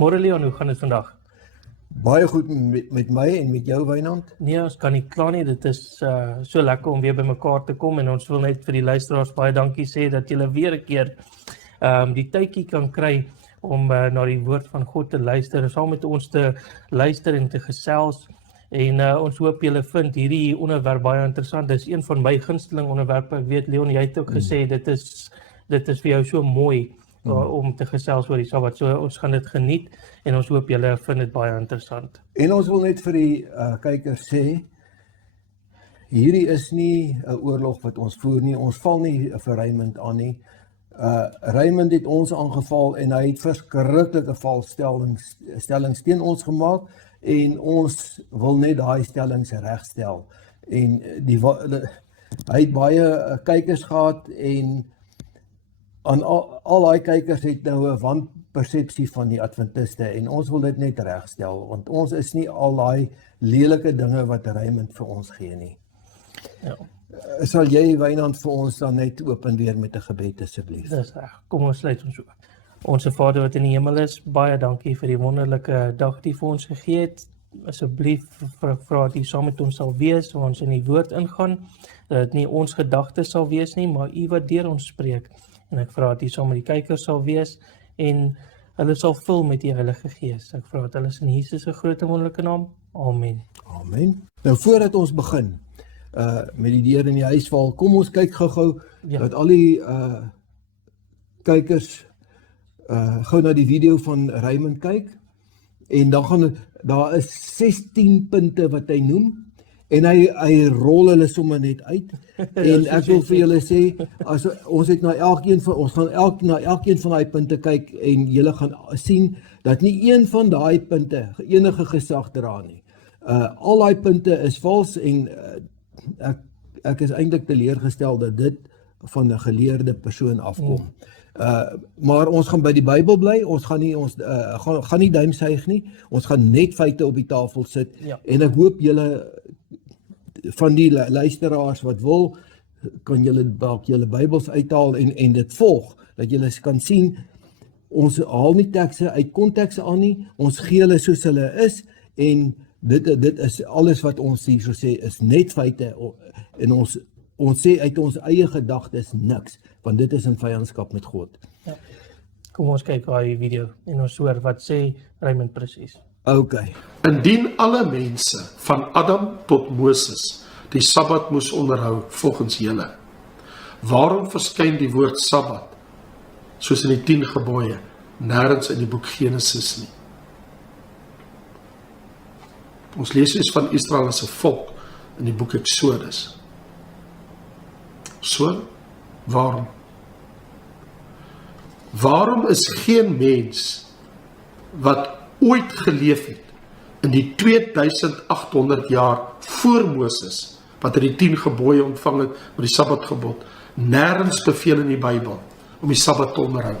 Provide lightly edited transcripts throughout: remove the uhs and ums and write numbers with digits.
Môre Leon, hoe gaan dit vandag? Baie goed met my en met jou, Wynand. Nee, ons kan nie klaar nie, dit is so lekker om weer by mekaar te kom en ons wil net vir die luisteraars baie dankie sê dat julle weer 'n keer die tydjie kan kry om na die woord van God te luister en saam met ons te luister en te gesels. En ons hoop julle vind hierdie onderwerp baie interessant. Dit is een van my gunsteling onderwerpe. Ek weet Leon, jy het ook gesê dit is vir jou so mooi om te gesels oor die Sabbat. So ons gaan dit geniet en ons hoop julle vind dit baie interessant. En ons wil net vir die kykers sê, hierdie is nie 'n oorlog wat ons voer nie. Ons val nie vir Raymond aan nie. Raymond het ons aangeval en hy het verskriklike valstellings teen ons gemaak en ons wil net daai stellings regstel. En hy het baie kykers gehad en aan al daai kykers het nou 'n wanpersepsie van die Adventiste en ons wil dit net regstel, want ons is nie al daai lelike dinge wat Raymond vir ons gee nie. Ja. Sal jy, Wynand, vir ons dan net open weer met 'n gebed asseblief? Dis reg. Kom ons sluit ons so. Onse Vader wat in die hemel is, baie dankie vir die wonderlike dag wat U vir ons gegee het. Asseblief vra dat U saam met ons sal wees, waar ons in die woord ingaan, dat dit nie ons gedagtes sal wees nie, maar U wat deur ons spreek. En ek vra dat U saam met die kykers sal wees en hulle sal vul met die Heilige Gees. Ek vra dat alles in Jesus se groot en wonderlike naam. Amen. Amen. Nou voordat ons begin met die deur in die huisval, kom ons kyk gou-gou dat al die kykers gou na die video van Raymond kyk en dan daar is 16 punte wat hy noem en hy rol hulle sommer net uit en ek wil vir julle sê, as ons het na elkeen van na elkeen van daai punte kyk en julle gaan sien dat nie een van daai punte enige gesag dra nie. Al daai punte is vals en ek is eintlik teleurgestel dat dit van 'n geleerde persoon afkom. Maar ons gaan by die Bybel bly, ons gaan nie duimsuig nie, ons gaan net feite op die tafel sit en ek hoop julle van die luisteraars wat wil, kan julle dalk julle Bybels uithaal en dit volg, dat julle kan sien, ons haal nie tekste uit konteks aan nie, ons gee hulle soos hulle is en dit is alles wat ons hier so sê, is net feite en ons sê uit ons eie gedagtes niks, want dit is in vyandskap met God. Ja. Kom ons kyk daai video en ons hoor wat sê Raymond presies. Okay. Indien alle mense van Adam tot Moses die Sabbat moes onderhou volgens julle, waarom verskyn die woord Sabbat soos in die 10 gebooie nêrens in die boek Genesis nie? Ons lees eens van Israel as 'n volk in die boek Exodus. So, waarom? Waarom is geen mens wat ooit geleef het in die 2800 jaar voor Moses, wat hy die 10 gebooie ontvang het met die Sabbatgebod, nêrens beveel in die Bybel om die Sabbat te onderhou?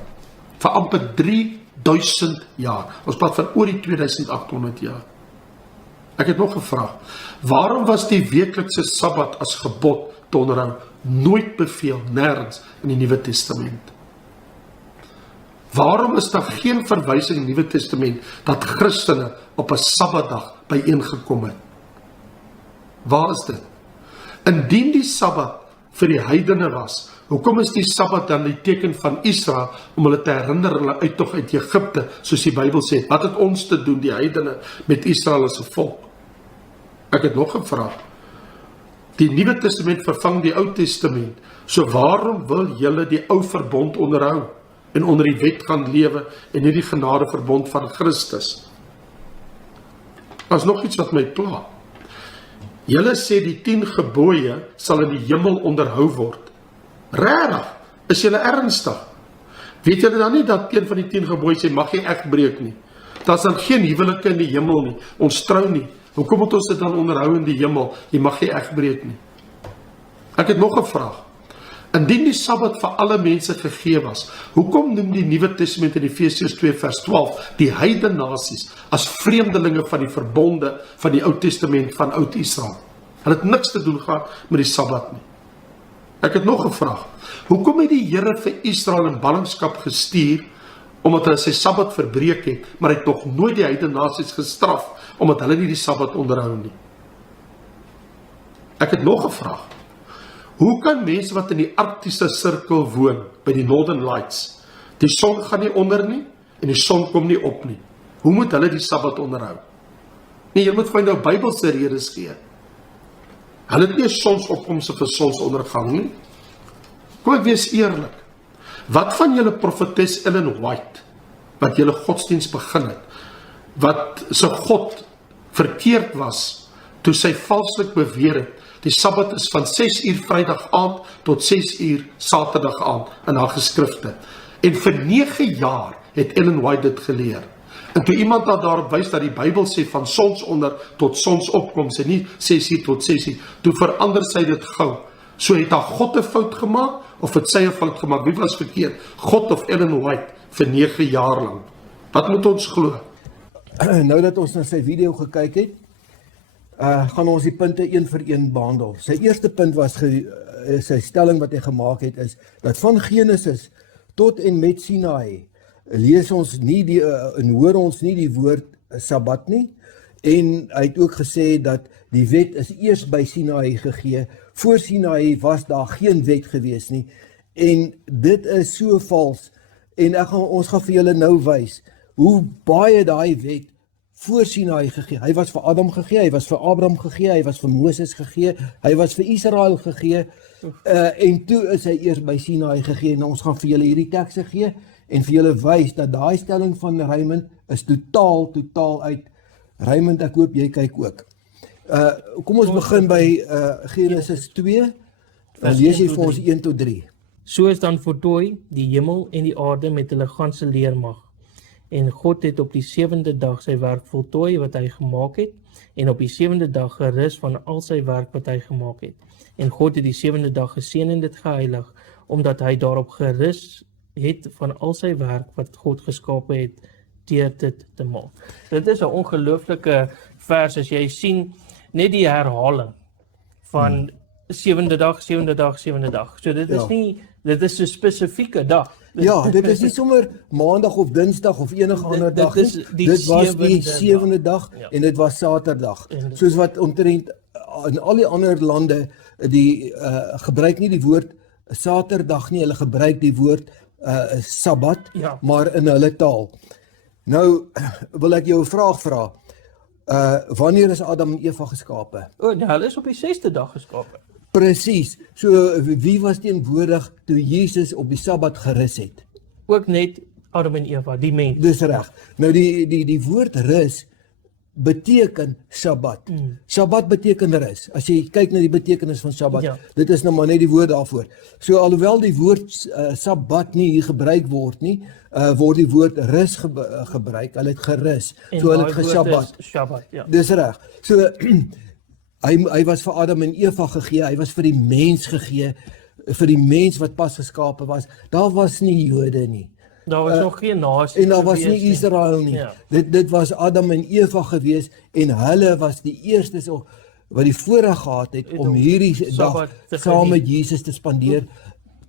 Vir amper 3000 jaar. Ons praat van oor die 2800 jaar. Ek het nog gevra, waarom was die weeklikse Sabbat as gebod te onderhou nooit beveel nêrens in die Nuwe Testament? Waarom is daar geen verwysing in die Nuwe Testament dat Christene op 'n Sabbatdag byeengekom het? Waar is dit? Indien die Sabbat vir die heidene was, hoekom is die Sabbat dan die teken van Israel om hulle te herinner hulle uittog uit Egipte, soos die Bybel sê? Wat het ons te doen, die heidene, met Israel as 'n volk? Ek het nog gevra. Die Nuwe Testament vervang die Ou Testament. So waarom wil julle die ou verbond onderhou en onder die wet gaan lewe en nie die genadeverbond van Christus? Daar's nog iets wat my pla. Julle sê die 10 gebooie sal in die hemel onderhou word. Regtig? Is julle ernstig? Weet julle dan nie dat een van die 10 gebooie sê mag jy egbreek nie? Daar's dan geen huwelike in die hemel nie. Ons trou nie. Hoekom moet ons dit dan onderhou in die hemel? Jy mag nie egbreek nie. Ek het nog 'n vraag. Indien die Sabbat vir alle mense gegee was, hoekom noem die Nuwe Testament in Efesiërs 2 vers 12 die heidene nasies as vreemdelinge van die verbonde van die Ou Testament van Oud Israel? Hulle het niks te doen gehad met die Sabbat nie. Ek het nog 'n vraag. Hoekom het die Here vir Israel in ballingskap gestuur omdat hulle sy Sabbat verbreek het, maar hy het nog nooit die heidene nasies gestraf, omdat hulle nie die Sabbat onderhou nie. Ek het nog 'n vraag. Hoe kan mense wat in die arktiese sirkel woon, by die Northern Lights, die son gaan nie onder nie, en die son kom nie op nie. Hoe moet hulle die Sabbat onderhou? Nee, jy moet vir nou Bybelse redes gee. Hulle het nie 'n sonsopkoms of 'n sonsondergang nie. Kom ek wees eerlik. Wat van julle profetes Ellen White, wat julle godsdienst begin het, wat sy God verkeerd was, toe sy valslik beweer het, die Sabbat is van 6 uur Vrydag aand tot 6 uur Saterdag aand in haar geskrifte. En vir 9 jaar het Ellen White dit geleer. En toe iemand daarop wys dat die Bybel sê van sonsonder tot sonsopkoms en nie 6 uur tot 6 uur, toe verander sy dit gou. So het haar God 'n fout gemaak of het sy 'n fout gemaak? Wie was verkeerd? God of Ellen White vir 9 jaar lang? Wat moet ons glo? Nou dat ons na sy video gekyk het, gaan ons die punte een vir een behandel. Sy eerste punt was sy stelling wat hy gemaak het is dat van Genesis tot en met Sinaï lees ons nie en hoor ons nie die woord Sabbat nie, en hy het ook gesê dat die wet is eers by Sinaï gegee. Voor Sinaï was daar geen wet gewees nie, en dit is so vals, en ons gaan vir julle nou wys hoe baie daai wet voor Sinaï gegee. Hy was vir Adam gegee, hy was vir Abraham gegee, hy was vir Moses gegee, hy was vir Israel gegee, en toe is hy eers by Sinaï gegee, en ons gaan vir julle hierdie tekste gee, en vir julle wys dat daai stelling van Raymond is totaal uit. Raymond, ek hoop jy kyk ook. Kom ons begin by Genesis 2, dan lees jy vir ons 1 tot 3. So is dan voltooi die hemel en die aarde met hulle ganse leermag. En God het op die 7de dag sy werk voltooi wat hy gemaak het, en op die 7de dag gerus van al sy werk wat hy gemaak het. En God het die 7de dag geseën en dit geheilig, omdat hy daarop gerus het van al sy werk wat God geskape het, deur dit te maak. Dit is 'n ongelooflike vers as jy sien, net die herhaling van 7de dag, 7de dag, 7de dag. So dit is nie, dit is 'n spesifieke dag. Ja, dit is nie sommer maandag of dinsdag of enige ander dag nie. Dit was die 7de dag en dit was Saterdag. Soos wat omtrent in al die ander lande die gebruik nie die woord Saterdag nie, hulle gebruik die woord Sabbat, maar in hulle taal. Nou wil ek jou 'n vraag vra. Wanneer is Adam en Eva geskape? Hulle is op die 6de dag geskape. Presies. So wie was teenwoordig toe Jesus op die Sabbat gerus het? Ook net Adam en Eva, die mens. Dis reg. Nou die woord rus beteken Sabbat. Sabbat beteken rus. As jy kyk na die betekenis van Sabbat, dit is nou maar net die woord daarvoor. So alhoewel die woord Sabbat nie hier gebruik word nie, word die woord rus gebruik. Hulle het gerus. So hulle het gesabbat. Dis reg. So hy was vir Adam en Eva gegee, hy was vir die mens gegee, vir die mens wat pas geskape was. Daar was nie Jode nie. Daar was nog geen nasie. En daar was nie Israel nie. Dit was Adam en Eva gewees, en hulle was die eerstes wat die voorreg gehad het om hierdie dag saam met Jesus te spandeer,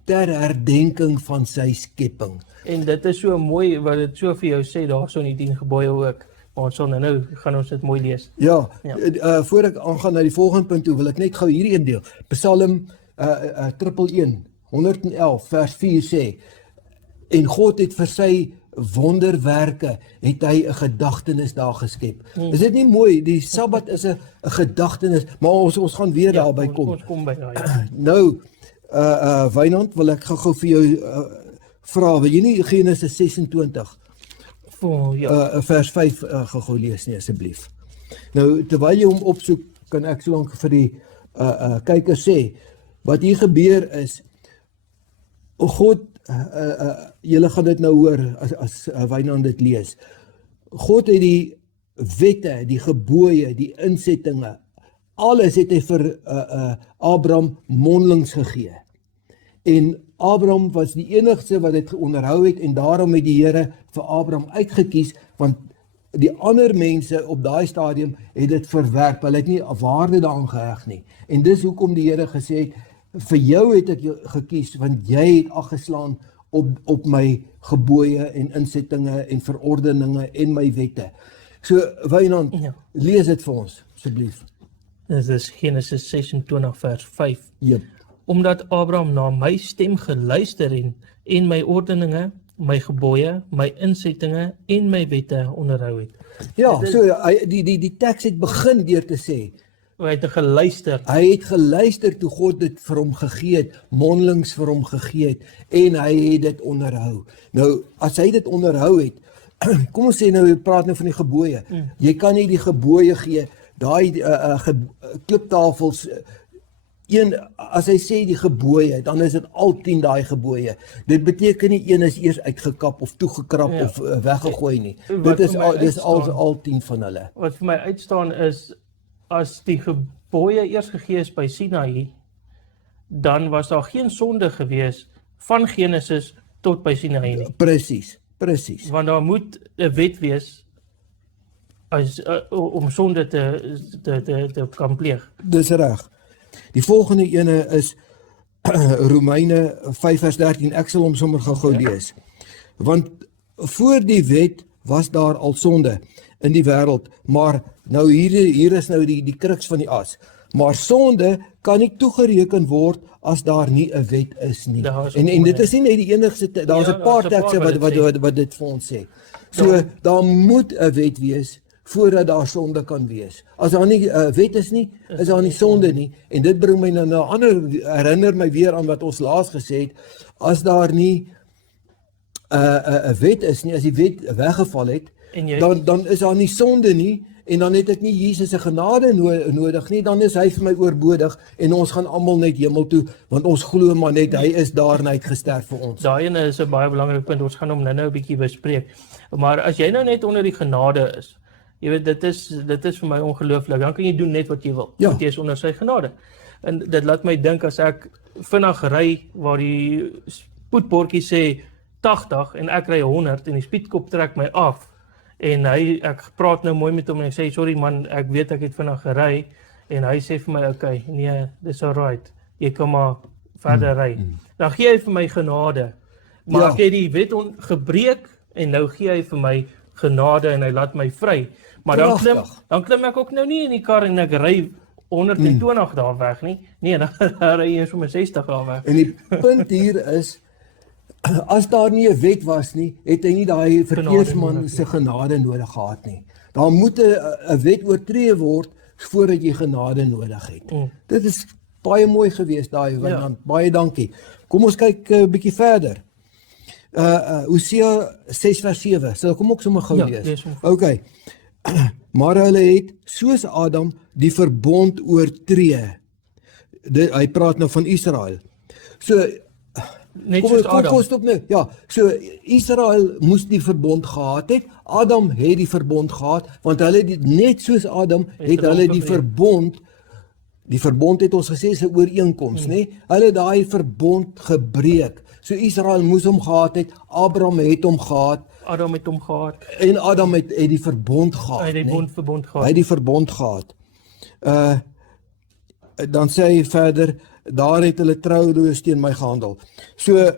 ter herdenking van sy skepping. En dit is so mooi wat dit so vir jou sê daar so in die 10 gebooie ook. Maar ons sal nou gaan ons dit mooi lees. Ja, voor ek aangaan na die volgende punt toe, wil ek net gou hierdie een deel. Psalm 111 vers 4 sê, en God het vir sy wonderwerke, het hy 'n gedagtenis daar geskep. Is dit nie mooi? Die Sabbat is 'n gedagtenis, maar ons gaan weer daarby kom. Ons kom by daai. Nou, Wynand, wil ek gou vir jou vra, wil jy nie Genesis 26 vers 5 gou lees nie asseblief. Nou, terwyl jy hom opsoek, kan ek so lank vir die kykers sê, wat hier gebeur is, God, julle gaan dit nou hoor as Wynand dit lees. God het die wette, die gebooie, die insettinge, alles het hy vir Abraham mondelings gegee. En Abraham was die enigste wat dit onderhou het, en daarom het die Here vir Abraham uitgekies, want die ander mense op daai stadium het dit verwerp, hulle het nie waarde daaraan geheg nie. En dis hoekom die Here gesê het, vir jou het ek jou gekies, want jy het ag geslaan op my gebooie en insettinge en verordeninge en my wette. So Wynand, Ja. lees dit vir ons asseblief. Dit is Genesis 26 vers 5. Jep. Omdat Abraham na my stem geluister en my ordeninge, my gebooie, my insettinge en my wette onderhou het. Ja, so die teks het begin deur te sê, Hy het geluister. hy het geluister toe God dit vir hom gegee het, mondelings vir hom gegee het, en hy het dit onderhou. Nou, as hy dit onderhou het, kom ons sê nou, jy praat nou van die gebooie. Jy kan nie die gebooie gee, daai kliptafels, as hy sê die gebooie, dan is dit al 10 daai gebooie. Dit beteken nie een is eers uitgekap of toegekrap Ja. of weggegooi nie. Wat Dit is vir my dis uitstaan- al 10 van hulle. Wat vir my uitstaan is, as die gebooie eers gegee is by Sinaï, dan was daar geen sonde gewees van Genesis tot by Sinaï nie. Presies. Want daar moet 'n wet wees om sonde te kan pleeg. Dis reg. Die volgende ene is Romeine 5 vers 13. Ek sal hom sommer gou lees. Want voor die wet was daar al sonde in die wêreld, maar nou hier is nou die kruks van die as. Maar sonde kan nie toegereken word as daar nie 'n wet is nie. En dit is nie net die enigste, daar's 'n paar tekste wat dit vir ons sê. So daar moet 'n wet wees voordat daar sonde kan wees. As daar nie 'n wet is nie, is daar nie sonde nie. En dit bring my nou na 'n ander, herinner my weer aan wat ons laas gesê het, as daar nie 'n wet is nie, as die wet weggeval het, dan is daar nie sonde nie, en dan het ek nie Jesus se genade nodig nie, dan is hy vir my oorbodig, en ons gaan almal net hemel toe, want ons glo maar net, hy is daar en hy het gesterf vir ons. Daai ene is 'n baie belangrike punt, ons gaan hom nou 'n bietjie bespreek. Maar as jy nou net onder die genade is, jy weet, dit is vir my ongelooflik, dan kan jy doen net wat jy wil, want jy is onder sy genade. En dit laat my dink, as ek vinnig ry, waar die spoedbordjie sê 80 en ek ry 100 en die speedkop trek my af, en ek praat nou mooi met hom en ek sê, sorry man, ek weet ek het vinnig gery, en hy sê vir my, okay, nee, dis alright, jy kan maar verder ry. Dan gee hy vir my genade, maar ek het die wet gebreek, en nou gee hy vir my genade en hy laat my vry. Maar dan klim ek ook nou nie in die kar en ek ry 120 daar weg nie. Nee, dan ry jy sommer 60 daar weg. En die punt hier is, as daar nie 'n wet was nie, het hy nie daai verkeersman se genade nodig gehad nie. Daar moet 'n wet oortree word voordat jy genade nodig het. Dit is baie mooi geweest daai, Wynand. Baie dankie. Kom ons kyk 'n bietjie verder. Hosea 6 vers 7. Sal kom ook sommer gou lees. Okay. Maar hulle het soos Adam die verbond oortree. Hy praat nou van Israel. So kom stop nou. Ja, so Israel moes die verbond gehad het. Adam het die verbond gehad, want hulle net soos Adam het hulle die verbond. Die verbond het ons gesê is 'n ooreenkoms, nê? Hulle het daai verbond gebreek. So Israel moes hom gehad het, Abraham het hom gehad, Adam het hom gehad, en Adam het die verbond gehad. Hy het die verbond gehad. Hy het die verbond gehad. Dan sê hy verder, daar het hulle trouloos teen my gehandel. So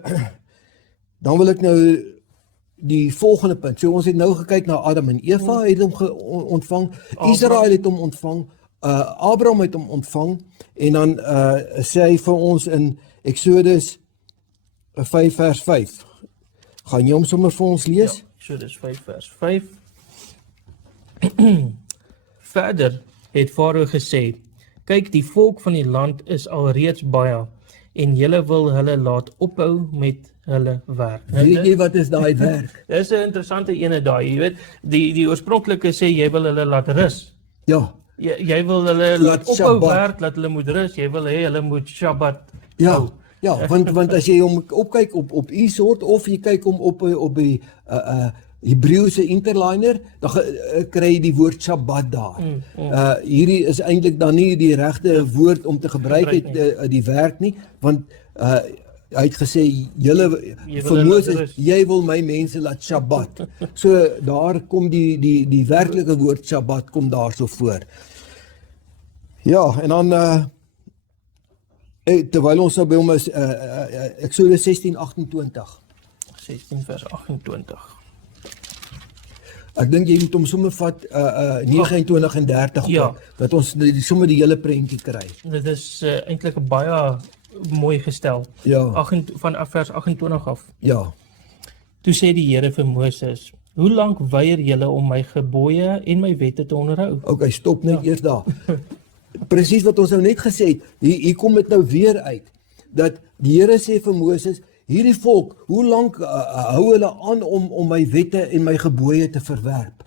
dan wil ek nou die volgende punt. So ons het nou gekyk na Adam en Eva, het hom ontvang, Israel het hom ontvang, Abraham het hom ontvang, en dan sê hy vir ons in Exodus 5 vers 5. Gaan jy hom sommer vir ons lees? Ja, Exodus 5 vers 5. Verder het Farao gesê, kyk, die volk van die land is alreeds baie, en julle wil hulle laat ophou met hulle werk. Weet jy wat is daai werk? Dis 'n interessante ene daai, jy weet, die oorspronklike sê jy wil hulle laat rus. Ja. Jy wil hulle laat ophou werk, laat hulle moet rus, jy wil hê hulle moet Shabbat hou. Ja, want as jy hom opkyk op e-sort of jy kyk hom op die Hebreëse interliner, dan kry jy die woord Shabbat daar. Hierdie is eintlik dan nie die regte woord om te gebruik die werk nie, want hy het gesê, vir Moses, jy wil my mense laat Shabbat. So daar kom die werklike woord Shabbat kom daar so voor. Ja, en dan terwyl ons nou by hom is, Exodus 16:28. 16 vers 28. Ek dink jy moet hom sommer vat 29 en 30 Ja. ook, dat ons sommer die hele prentjie kry. Dit is eintlik baie mooi gestel. Ja. Van vers 28 af. Ja. Toe sê die Here vir Moses: "Hoe lank weier julle om my gebooie en my wette te onderhou?" Okay, stop net eers daar. Presies wat ons nou net gesê het, hier kom dit nou weer uit, dat die Here sê vir Moses, hierdie volk, hoe lank hou hulle aan om my wette en my gebooie te verwerp?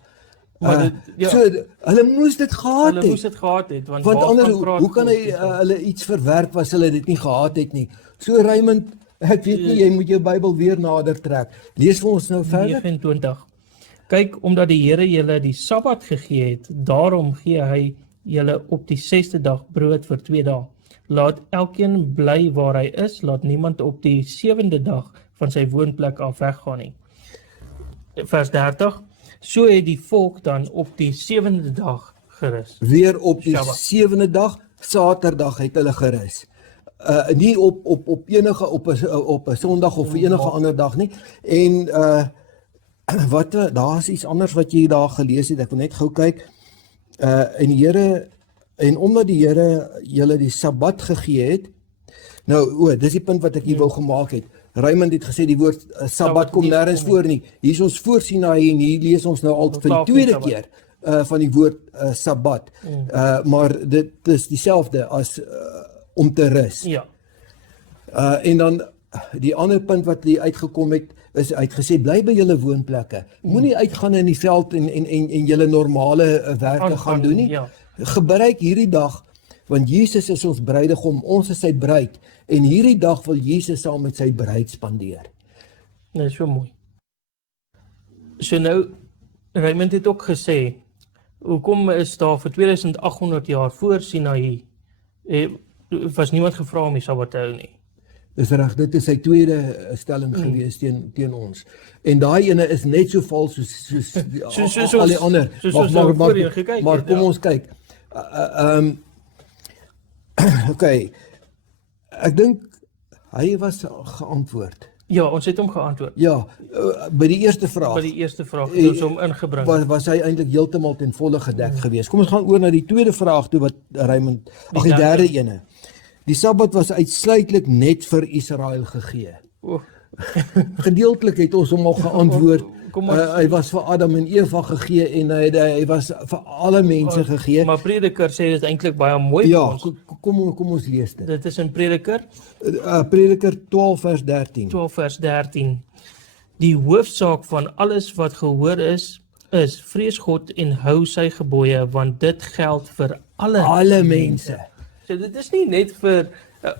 Maar dit- ja. So, hulle moes dit gehad Hulle het. moes dit gehad het, want Want waarvan anders, praat hoe kan God hy hier so? hulle iets verwerp as hulle dit nie gehad het nie? So Raymond, ek weet nie, jy moet jou Bybel weer nader trek. Lees vir ons nou verder. 29. Kyk, omdat die Here julle die Sabbat gegee het, daarom gee hy julle op die 6de dag brood vir 2 dae. Laat elkeen bly waar hy is, laat niemand op die 7de dag van sy woonplek af weggaan nie. Vers 30. So het die volk dan op die 7de dag gerus. Weer op die Sabbat. 7de dag, Saterdag het hulle gerus. Nie op enige op 'n Sondag of enige ander dag nie. En daar's iets anders wat jy daar gelees het. Ek wil net gou kyk. En die Here, en omdat die Here julle die Sabbat gegee het. Nou, dis die punt wat ek hier wou gemaak het. Raymond het gesê die woord Sabbat kom nie nêrens kom nie. voor nie. Hier is ons voor Sinaï en hier lees ons nou al vir die Totaal geen tweede Sabbat. keer van die woord Sabbat. Maar dit is dieselfde as om te rus. Ja. En dan die ander punt wat hier uitgekom het, is hy het gesê bly by julle woonplekke. Moenie uitgaan in die veld en julle normale werke gaan doen nie. Ja. Gebruik hierdie dag, want Jesus is ons bruidegom, ons is sy bruid, en hierdie dag wil Jesus saam met sy bruid spandeer. Dit is so mooi. So nou, Raymond het ook gesê, hoekom is daar vir 2800 jaar voor Sinaï, was niemand gevra om die Sabbat te hou nie. Dis reg, dit is sy tweede stelling gewees teen ons. En daai ene is net so vals soos al die ander. Soos ons voorheen gekyk maar het, kom ja. ons kyk. Okay. Ek dink hy was geantwoord. Ja, ons het hom geantwoord. Ja, by die eerste vraag. By die eerste vraag het ons hom ingebring. Was hy eintlik heeltemal ten volle gedek geweest. Kom ons gaan oor na die tweede vraag toe wat Raymond, die derde ene. Die Sabbat was uitsluitlik net vir Israel gegee. Gedeeltelik het ons hom al geantwoord. Hy was vir Adam en Eva gegee en hy was vir alle mense gegee. Maar Prediker sê dit eintlik baie mooi Ja, vir ons. kom ons lees dit. Dit is in Prediker Prediker 12 vers 13. 12 vers 13. Die hoofsaak van alles wat gehoor is vrees God en hou sy gebooie, want dit geld vir Alle mense. So dit is nie net vir,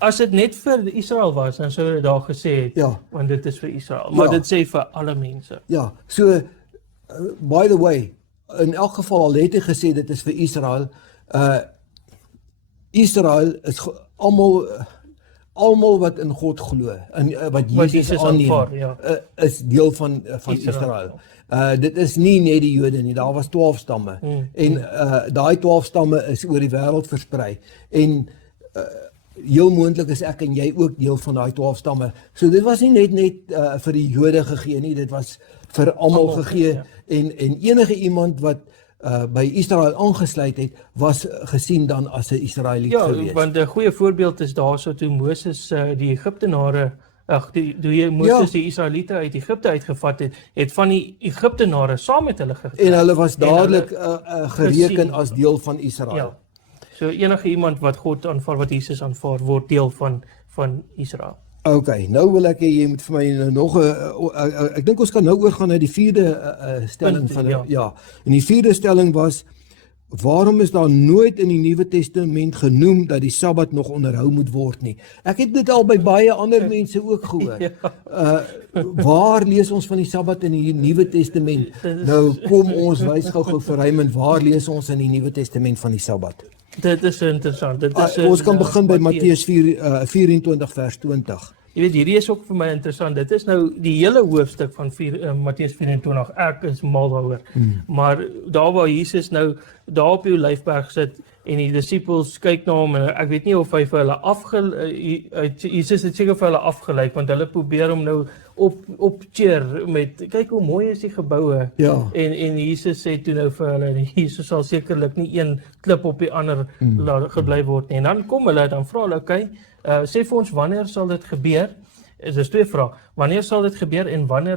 as dit net vir Israel was, dan sou dit daar gesê het, Ja. want dit is vir Israel. Maar Ja. dit sê vir alle mense. Ja, so by the way, in elk geval al het hy gesê dit is vir Israel. Israel is almal wat in God glo en wat Jesus aanneem, aanvaar, ja. Is deel van Israel. Dit is nie net die Jode nie, daar was 12 stamme. En daai 12 stamme is oor die wêreld versprei. En heel moontlik is ek en jy ook deel van daai 12 stamme. So dit was nie net vir die Jode gegee nie, dit was vir almal gegee. Ja. En enige iemand wat by Israel aangesluit het, was gesien dan as 'n Israeliet Ja, gewees. want 'n goeie voorbeeld is daarso toe Moses die Egiptenare Moses die Israeliete uit Egipte uitgevat het van die Egiptenare saam met hulle En hulle was dadelik gereken gesien. as deel van Israel. Ja. So enige iemand wat God aanvaar, wat Jesus aanvaar, word deel van Israel. Okay, nou wil ek hê jy moet vir my nog ek dink ons kan nou oorgaan na die vierde stelling Punt, van ja. En die vierde stelling was: waarom is daar nooit in die Nuwe Testament genoem dat die Sabbat nog onderhou moet word nie? Ek het dit al by baie ander mense ook gehoor. Waar lees ons van die Sabbat in die Nuwe Testament? Nou kom ons wys gou vir Raymond, waar lees ons in die Nuwe Testament van die Sabbat? Dit is interessant. Dit is Ons kan begin by Matteus 24 vers 20. Jy weet, hierdie is ook vir my interessant. Dit is nou die hele hoofstuk van Matteus 24. Ek is mal daaroor. Maar daar waar Jesus nou daar op die Olyfberg sit en die disippels kyk na hom en ek weet nie of hy vir hulle Jesus het seker vir hulle afgelyk want hulle probeer hom nou opcheer met kyk hoe mooi is die geboue. Ja. En Jesus sê toe nou vir hulle Jesus sal sekerlik nie een klip op die ander gebly word nie. En dan kom hulle dan vra hulle okay, sê vir ons wanneer sal dit gebeur? Dis twee vrae. Wanneer sal dit gebeur en wat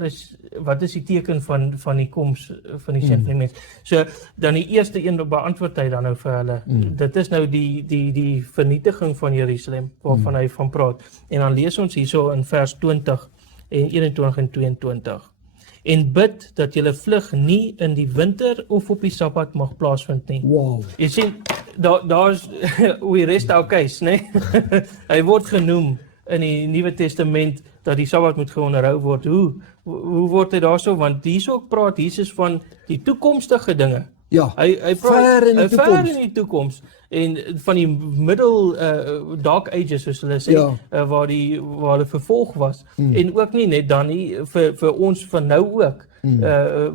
is die teken van die koms van die seun van die mens? So dan die eerste een beantwoord hy dan nou vir hulle. Dit is nou die vernietiging van Jerusalem waarvan hy van praat. En dan lees ons hierso in vers 20 en 21 en 22. En bid dat julle vlug nie in die winter of op die Sabbat mag plaasvind nie. Wow. Jy sien, daar's we rest our case, né? Hy word genoem in die Nuwe Testament dat die Sabbat moet geonderhou word. Hoe word dit daarso? Want hierso praat Jesus van die toekomstige dinge. Ja, Hy praat ver in die toekoms. ver in die toekoms en van die dark ages soos hulle sê, waar hulle vervolg was en ook nie net dan nie vir ons van nou ook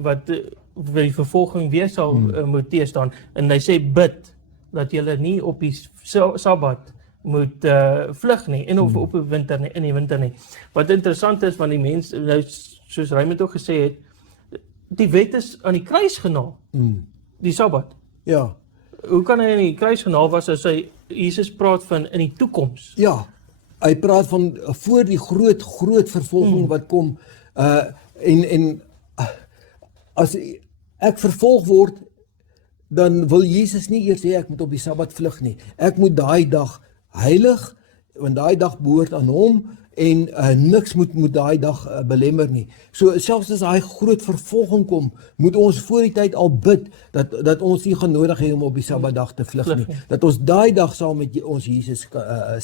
wat vir die vervolging weer sal moet teestaan en hy sê bid dat julle nie op die Sabbat moet vlug nie en of op die winter nie, in die winter nie. Wat interessant is van die mense nou soos Raymond ook gesê het, die wet is aan die kruis genaal. Die Sabbat. Ja. Hoe kan hy in die kruis genaal was as hy Jesus praat van in die toekoms? Ja. Hy praat van voor die groot vervolging wat kom en as ek vervolg word dan wil Jesus nie eers sê ek moet op die Sabbat vlug nie. Ek moet daai dag heilig want daai dag behoort aan hom en niks moet daai dag belemmer nie. So selfs as daai groot vervolging kom, moet ons voor die tyd al bid dat ons nie gaan nodig hê om op die Sabbatdag te vlug nie. Dat ons daai dag saam met ons Jesus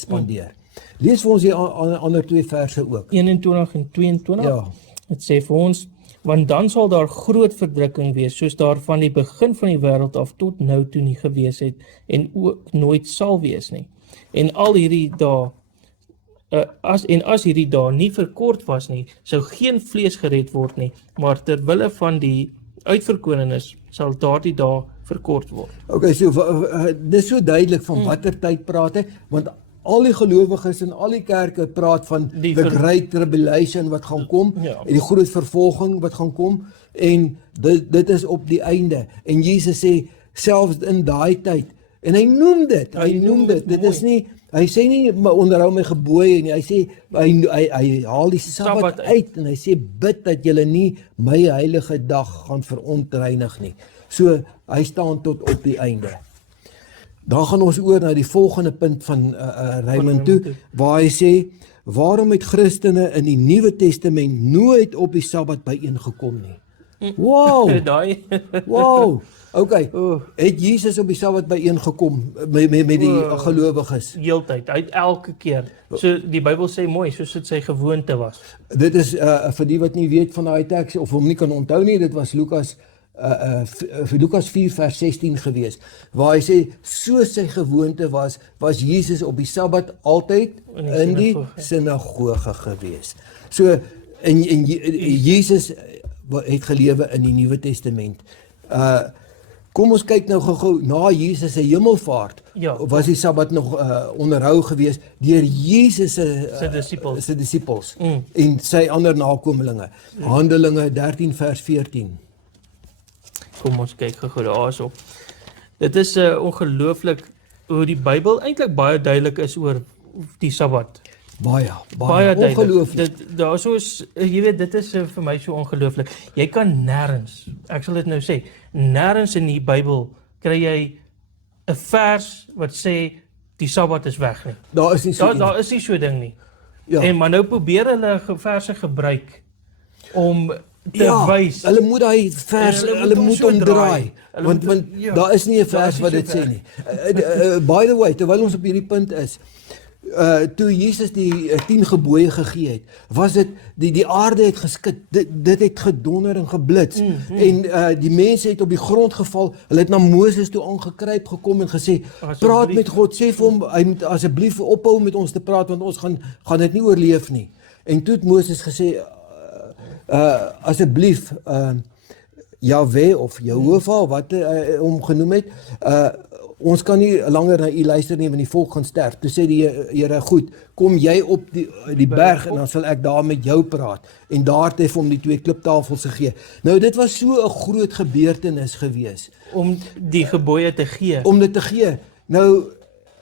spandeer. Lees vir ons die ander twee verse ook. 21 en 22. Ja. Dit sê vir ons, want dan sal daar groot verdrukking wees, soos daar van die begin van die wêreld af tot nou toe nie gewees het en ook nooit sal wees nie. En al hierdie dae as hierdie dae nie verkort was nie, sou geen vlees gered word nie, maar terwille van die uitverkorenes sal daardie dae verkort word. Okay, so dis so duidelik van watter tyd praat hy, want al die gelowiges in al die kerke praat van the great tribulation wat gaan kom, en die groot vervolging wat gaan kom, en dit is op die einde. En Jesus sê, selfs in daai tyd, en hy noem dit, dit is nie, hy sê nie, onderhou my gebooie nie, hy sê, hy haal die Sabbat uit, en hy sê, bid dat julle nie my heilige dag gaan verontreinig nie. So, hy staan tot op die einde. Dan gaan ons oor na die volgende punt van Raymond toe, waar hy sê, waarom het Christene in die Nuwe Testament nooit op die Sabbat byeengekom nie? Wow! Wow! Okay, het Jesus op die Sabbat byeengekom met die gelowiges? Heeltyd, uit elke keer. So die Bybel sê mooi, soos dit sy gewoonte was. Dit is vir die wat nie weet van daai teks of hom nie kan onthou nie, dit was Lukas 4 vers 16 gewees, waar hy sê, soos sy gewoonte was Jesus op die Sabbat altyd in die sinagoge gewees. So, en Jesus het gelewe in die Nuwe Testament. Kom ons kyk nou gou na Jesus se hemelvaart, was die Sabbat nog onderhou gewees deur Jesus se disippels en sy ander nakomelinge. Handelinge 13 vers 14. Kom ons kyk gou daarso. Dit is ongelooflik hoe die Bybel eintlik baie duidelik is oor die Sabbat. Baie ongelooflik. Daarso is, jy weet, dit is vir my so ongelooflik. Jy kan nêrens, ek sal dit nou sê, nêrens in die Bybel kry jy 'n vers wat sê die Sabbat is weg nie. Daar is nie so daar is nie so ding nie. Ja. En maar nou probeer hulle verse gebruik om te wys. Hulle moet daai vers, hulle moet omdraai. Want daar is nie 'n vers wat dit sê nie. By the way, terwyl ons op hierdie punt is, toe Jesus die 10 gebooie gegee het, was dit, die aarde het geskit, dit het gedonder en geblits, en die mense het op die grond geval, hulle het na Moses toe aangekruip gekom en gesê, praat met God, sê vir hom, hy moet asseblief ophou met ons te praat, want ons gaan dit nie oorleef nie. En toe het Moses gesê, asseblief, Yahweh of Jehovah, wat hom genoem het, ons kan nie langer na u luister nie, want die volk gaan sterf. Toe sê die Here, goed, kom jy op die berg en dan sal ek daar met jou praat. En daar het hy vir hom die 2 kliptafels gegee. Nou dit was so 'n groot gebeurtenis gewees. Om die gebooie te gee. Om dit te gee. Nou,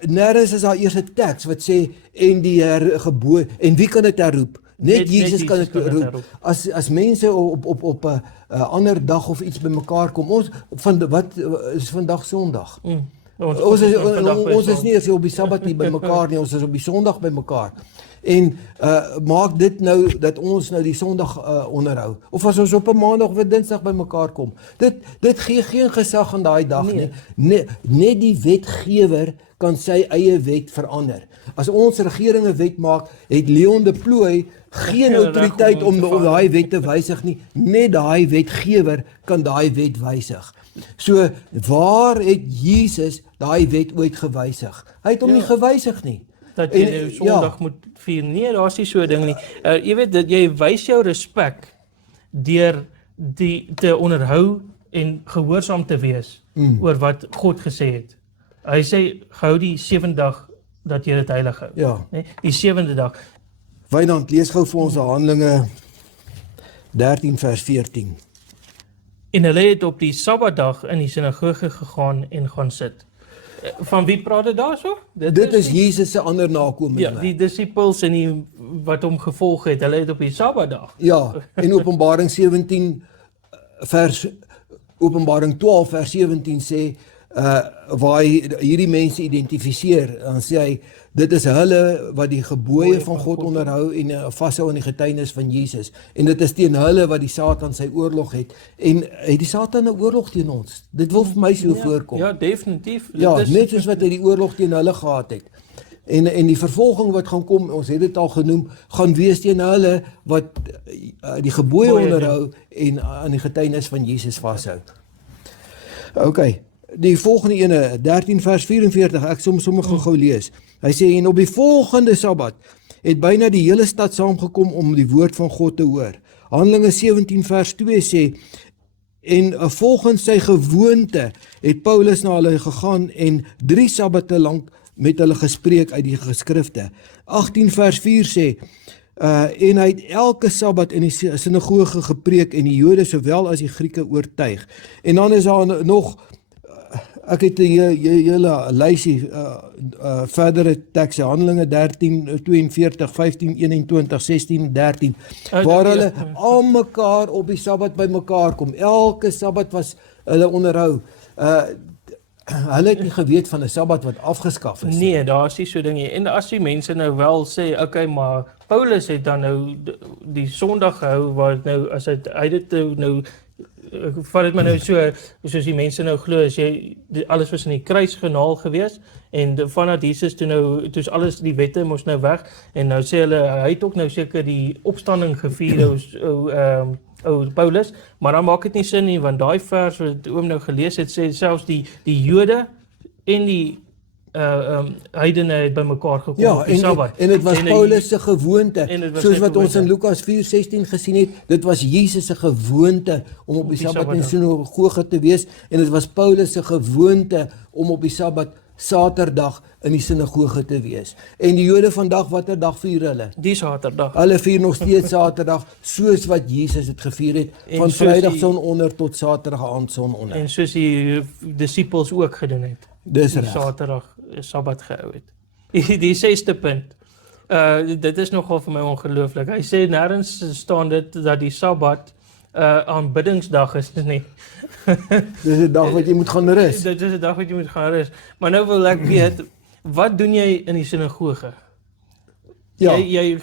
nêrens is daar eers 'n teks wat sê, en die gebooie, en wie kan dit herroep? Net Jesus kan dit roep. As mense op 'n ander dag of iets bymekaar kom, wat is vandag Sondag? Ons is nie as op die Sabbat nie bymekaar nie, ons is op die Sondag bymekaar. En maak dit nou dat ons nou die Sondag onderhou. Of as ons op 'n Maandag of 'n Dinsdag bymekaar kom. Dit gee geen gesag aan daai dag nie. Net die wetgewer kan sy eie wet verander. As ons regering 'n wet maak, het Leon de Plooy geen autoriteit om daai wet te wysig nie. Net daai wetgewer kan daai wet wysig. So, waar het Jesus daai wet ooit gewysig? Hy het hom nie gewysig nie. Dat jy nou Sondag moet vier. Nee, daar's nie so 'n ding nie. Jy weet, dat jy wys jou respek deur te onderhou en gehoorsaam te wees oor wat God gesê het. Hy sê, gehou die 7de dag dat jy dit heilig hou. Ja. Nee, die 7de dag. Wynand, lees gou vir ons Handelinge 13 vers 14. En hulle het op die Sabbatdag in die sinagoge gegaan en gaan sit. Van wie praat dit daarso? Dit is Jesus se ander nakomelinge. Ja, die disippels en die wat hom gevolg het, hulle het op die Sabbatdag. Ja, en Openbaring 12 vers 17 sê, waar hy hierdie mense identifiseer, dan sê hy, dit is hulle wat die gebooie van God onderhou en vashou aan die getuienis van Jesus. En dit is teen hulle wat die Satan sy oorlog het. En het die Satan 'n oorlog teen ons? Dit wil vir my so voorkom. Ja, definitief. Ja, net soos wat hy die oorlog teen hulle gehad het. En die vervolging wat gaan kom, ons het dit al genoem, gaan wees teen hulle wat die gebooie onderhou en aan die getuienis van Jesus vashou. Okay. Die volgende ene, 13 vers 44, ek sommer gou lees. Hy sê, en op die volgende Sabbat het byna die hele stad saamgekom om die woord van God te hoor. Handelinge 17 vers 2 sê, en volgens sy gewoonte het Paulus na hulle gegaan en 3 Sabbate lank met hulle gespreek uit die geskrifte. 18 vers 4 sê, en hy het elke Sabbat in die sinagoge gepreek en die Jode sowel as die Grieke oortuig. En dan is daar nog, ek het 'n hele lysie verdere tekste, Handelinge 13, 42, 15, 21, 16, 13, waar hulle al mekaar op die Sabbat by mekaar kom. Elke Sabbat was hulle onderhou. Hulle het nie geweet van 'n Sabbat wat afgeskaf is. Nee, daar is nie so ding nie. En as die mense nou wel sê, okay, maar Paulus het dan nou die Sondag gehou, waar nou, as hy dit nou vat dit maar nou so, soos die mense nou glo, as jy, alles was in die kruis genaal gewees, en vanaf Jesus toe is alles, die wette mos nou weg, en nou sê hulle, hy het ook nou seker die opstanding gevier, Paulus, maar dan maak dit nie sin nie, want daai vers wat oom nou gelees het, sê selfs die Jode en die heidene het by mekaar gekom op die Sabbat. En dit was Paulus se gewoonte, soos wat ons in Lukas 4:16 gesien het, dit was Jesus se gewoonte om op die Sabbat in sinagoge te wees, en dit was Paulus se gewoonte om op die Sabbat Saterdag in die sinagoge te wees. En die Jode vandag, watter dag vier hulle? Die Saterdag. Hulle vier nog steeds Saterdag, soos wat Jesus het gevier het, van Vrydag son onder tot Saterdag aand son onder. En soos die disippels ook gedoen het. Dis reg. Saterdag Sabbat gehou het. Die 6de punt. Dit is nogal vir my ongelooflik. Hy sê nêrens staan dit dat die Sabbat aanbiddingsdag is nie. Dis 'n dag wat jy moet gaan rus. Dit is 'n dag wat jy moet gaan rus. Maar nou wil ek weet, wat doen jy in die sinagoge? Ja. Jy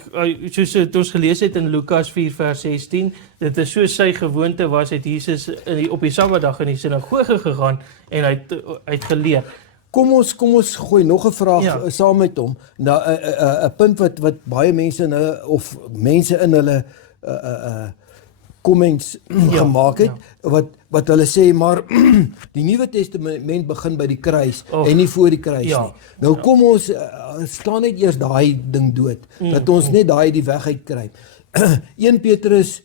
soos ons gelees het in Lukas 4 vers 16, dit is soos sy gewoonte was, het Jesus op die Sabbatdag in die sinagoge gegaan en hy het geleer. Kom ons gooi nog 'n vraag Ja. saam met hom. Nou 'n punt wat baie mense of mense in hulle comments gemaak het, wat hulle sê, maar die Nuwe Testament begin by die kruis en nie voor die kruis nie. Nou kom ons staan net eers daai ding dood, dat ons net daai die weg uit kry. 1 Petrus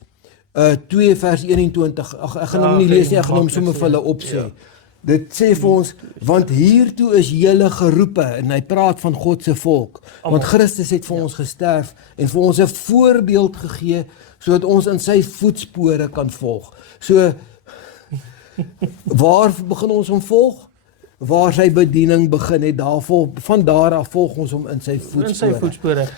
2 vers 21. Ag, ek gaan hom nie lees nie, ek gaan hom sommer vir hulle opsê. Dit sê vir ons, want hiertoe is julle geroepe, en hy praat van God se volk, want Christus het vir ons gesterf en vir ons 'n voorbeeld gegee sodat ons in sy voetspore kan volg. So waar begin ons hom volg? Waar sy bediening begin het, van daar af volg ons hom in sy voetspore. In sy voetspore.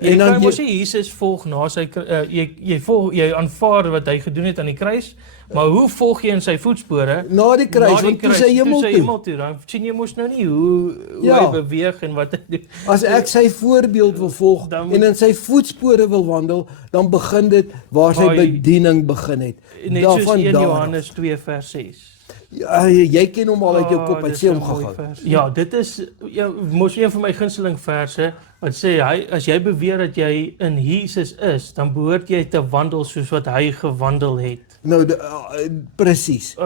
Jy En dan kan mos sê Jesus volg na sy jy aanvaar wat hy gedoen het aan die kruis, maar hoe volg jy in sy voetspore? Na die kruis, want toe sy hemel toe. Dan sien jy mos nou nie hoe Ja. hy beweeg en wat hy doen. As ek sy voorbeeld wil volg Dan en in sy voetspore wil wandel, dan begin dit waar sy Waar jy- bediening begin het. Net soos Daarvan 1 daar af. Johannes 2 vers 6. Ja, jy ken hom al uit jou kop, hy dis sê hom 'n mooi gehou. vers. Ja, dit is mos een van my gunsteling verse wat sê as jy beweer dat jy in Jesus is, dan behoort jy te wandel soos wat hy gewandel het. Nou, presies.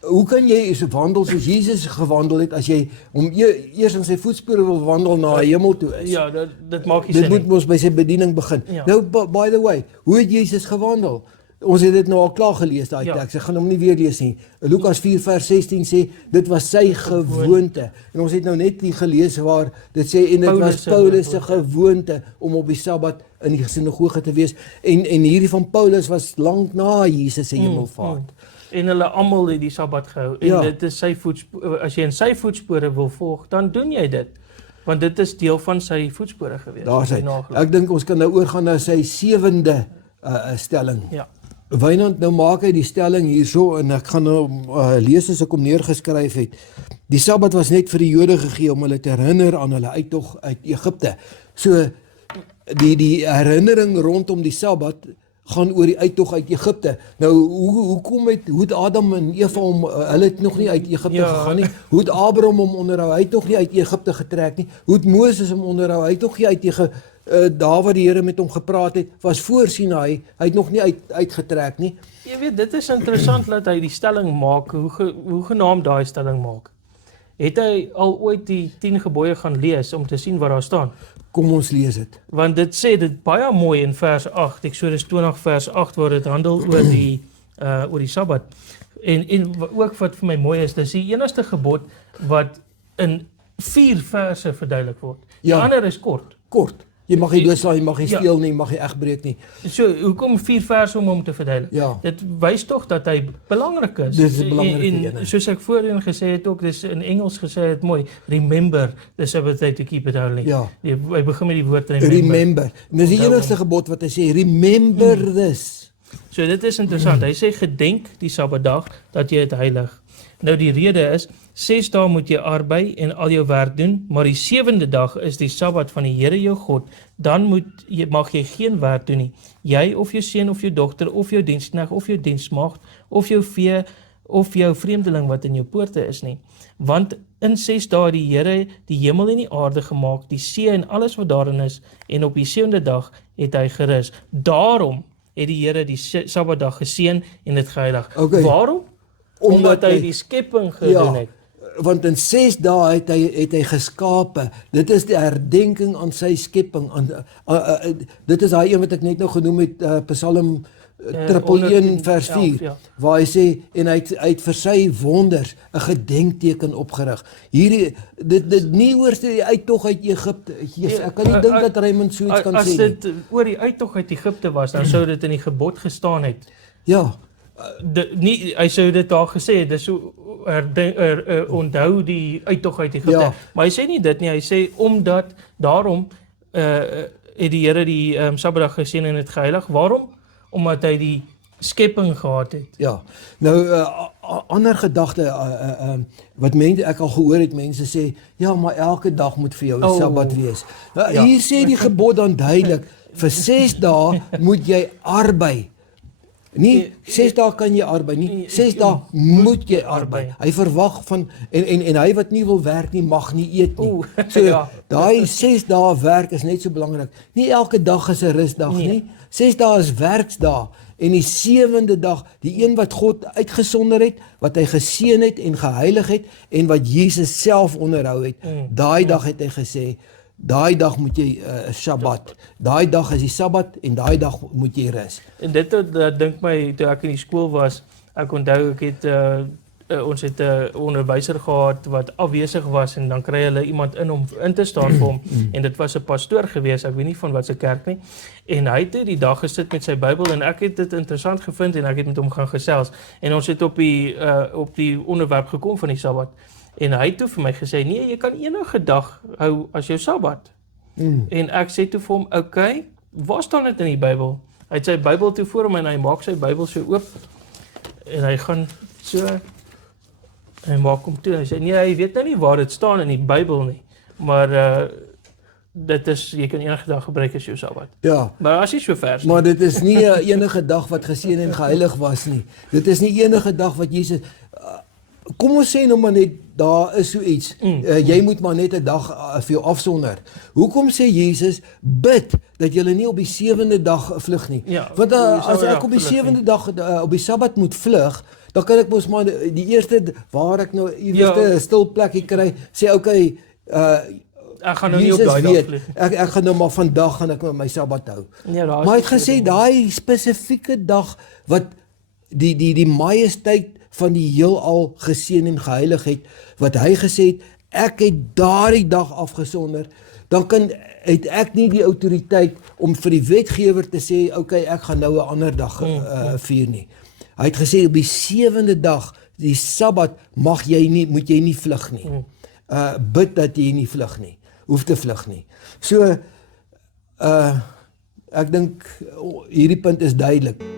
Hoe kan jy so wandel soos Jesus gewandel het as jy hom eers in sy voetspore wil wandel na die hemel toe is? Ja, dit maak nie Dit sin moet nie. mos by sy bediening begin. Ja. Nou, by the way, hoe het Jesus gewandel? Ons het dit nou al klaar gelees, daai Ja. teks. Ek gaan hom nie weer lees nie. Lukas 4 vers 16 sê, dit was sy gewoonte. En ons het nou net die gelees waar dit sê, en dit was Paulus se gewoonte om op die Sabbat in die sinagoge te wees. En hierdie van Paulus was lank na Jesus se hemelvaart. En hulle almal het die Sabbat gehou. En dit is sy voetspore. As jy in sy voetspore wil volg, dan doen jy dit. Want dit is deel van sy voetspore gewees. Daar sê, ek dink ons kan nou oorgaan na sy 7de stelling. Ja. Wynand, nou maak hy die stelling hierso, en ek gaan nou lees as ek hom neergeskryf het. Die Sabbat was net vir die Jode gegee om hulle te herinner aan hulle uittog uit Egipte. So die herinnering rondom die Sabbat gaan oor die uittog uit Egipte. Nou hoe het Adam en Eva hulle het nog nie uit Egipte gegaan nie. Hoe het Abraham hom onderhou? Hy het nog nie uit Egipte getrek nie. Hoe het Moses hom onderhou? Hy het nog nie uit daar waar die Here met hom gepraat het, was voor Sinaï. Hy het nog nie uitgetrek nie. Jy weet, dit is interessant dat hy die stelling maak, hoe genaamd daai stelling maak. Het hy al ooit die 10 gebooie gaan lees om te sien wat daar staan? Kom ons lees dit. Want dit sê dit baie mooi in vers 8, Eksodus 20 vers 8, waar dit handel oor die Sabbat. En ook wat vir my mooi is, dis die enigste gebod wat in 4 verse verduidelik word. Die ander is kort. Kort. Jy mag nie doodslaan, jy mag nie steel nie, jy mag nie egbreek nie. So, hoekom 4 verse om hom te verduidelik? Ja. Dit wys tog dat hy belangrik is. Dis 'n belangrike en soos ek voorheen gesê het ook, dis in Engels gesê het mooi, remember the Sabbath day to keep it holy. Ja. Hy begin met die woord remember. Remember. En dis die enigste gebod wat hy sê, remember this. So dit is interessant. Hy sê gedenk die Sabbatdag dat jy dit heilig. Nou die rede is 6 dae moet jy arbei en al jou werk doen, maar die 7de dag is die Sabbat van die Here jou God. Dan mag jy geen werk doen nie. Jy of jou seun of jou dogter of jou diensknegt of jou diensmaagd of jou vee of jou vreemdeling wat in jou poorte is nie. Want in 6 dae het die Here die hemel en die aarde gemaak, die see en alles wat daarin is, en op die 7de dag het hy gerus. Daarom het die Here die Sabbatdag geseën en dit geheilig. Okay. Waarom? Omdat hy die skepping gedoen het. Want in 6 dae het hy geskape. Dit is die herdenking aan sy skepping. Dit is daai een wat ek net nou genoem het, Psalm 101 vers 4, waar hy sê, en hy het vir sy wonders 'n gedenkteken opgerig. Dit nie oor die uittog uit Egipte. Ek kan nie dink dat Raymond so iets kan sê nie. As dit oor die uittog uit Egipte was, dan sou dit in die gebod gestaan het. Ja. Hy sou dit daar gesê het, dis so onthou die uittog uit Egipte. Ja. Maar hy sê nie dit nie, hy sê omdat daarom het die Here die Sabbatdag geseën en dit geheilig. Waarom? Omdat hy die skepping gehad het. Ja. Nou ander gedagte wat ek al gehoor het, mense sê, ja, maar elke dag moet vir jou 'n Sabbat wees. Hier sê die gebod dan duidelik, vir 6 dae moet jy arbei. Nie 6 dae kan jy arbei nie, 6 dae moet jy arbei. Hy verwag van en hy wat nie wil werk nie, mag nie eet nie. Oeh, So ja. daai 6 dae werk is net so belangrik. Nie elke dag is 'n rusdag nie. 6 dae is werksdae. En die 7de dag, die een wat God uitgesonder het, wat hy geseën het en geheilig het en wat Jesus self onderhou het, daai dag het hy gesê, daai dag moet jy Sabbat. Daai dag is die Sabbat en daai dag moet jy rus. En dit dink my, toe ek in die skool was, ek onthou ek het ons het 'n onderwyser gehad wat afwesig was en dan kry hulle iemand om in te staan vir hom en dit was 'n pastoor gewees, ek weet nie van wat se kerk nie, en hy het die dag gesit met sy Bybel en ek het dit interessant gevind en ek het met hom gaan gesels en ons het op die onderwerp gekom van die Sabbat en hy het toe vir my gesê, nee, jy kan enige dag hou as jou Sabbat. En ek sê toe vir hom, okay, waar staan dit in die Bybel? Hy het sy Bybel toe voor hom en hy maak sy Bybel so oop en hy gaan so, hy maak hom toe, hy sê, nee, hy weet nou nie waar dit staan in die Bybel nie, maar dit is, jy kan enige dag gebruik as jou Sabbat. Ja. Maar as jy so vers Maar dit is nie enige dag wat geseën en geheilig was nie. Dit is nie enige dag wat Jesus kom ons sê nou maar net daar is so iets. Jy moet maar net 'n dag vir jou afsonder. Hoekom sê Jesus bid dat jy nie op die 7de dag vlug nie? Ja, Want as ek op die vlug 7de dag op die Sabbat moet vlug, dan kan ek mos maar die eerste waar ek nou iewers 'n stil plekkie kry, sê okay, ek gaan nou nie op Jesus daai dag weet, vlieg. ek gaan nou maar vandag gaan ek my Sabbat hou. Ja, daar is Maar hy het die gesê daai spesifieke dag wat die majesteit van die heelal geseën en geheilig het, wat hy gesê het, ek het daardie dag afgesonder, dan het ek nie die autoriteit om vir die wetgewer te sê, okay, ek gaan nou 'n ander dag vier nie. Hy het gesê op die 7de dag, die Sabbat, moet jy nie vlug nie. Bid dat jy nie vlug nie, hoef te vlug nie. So, ek dink hierdie punt is duidelik.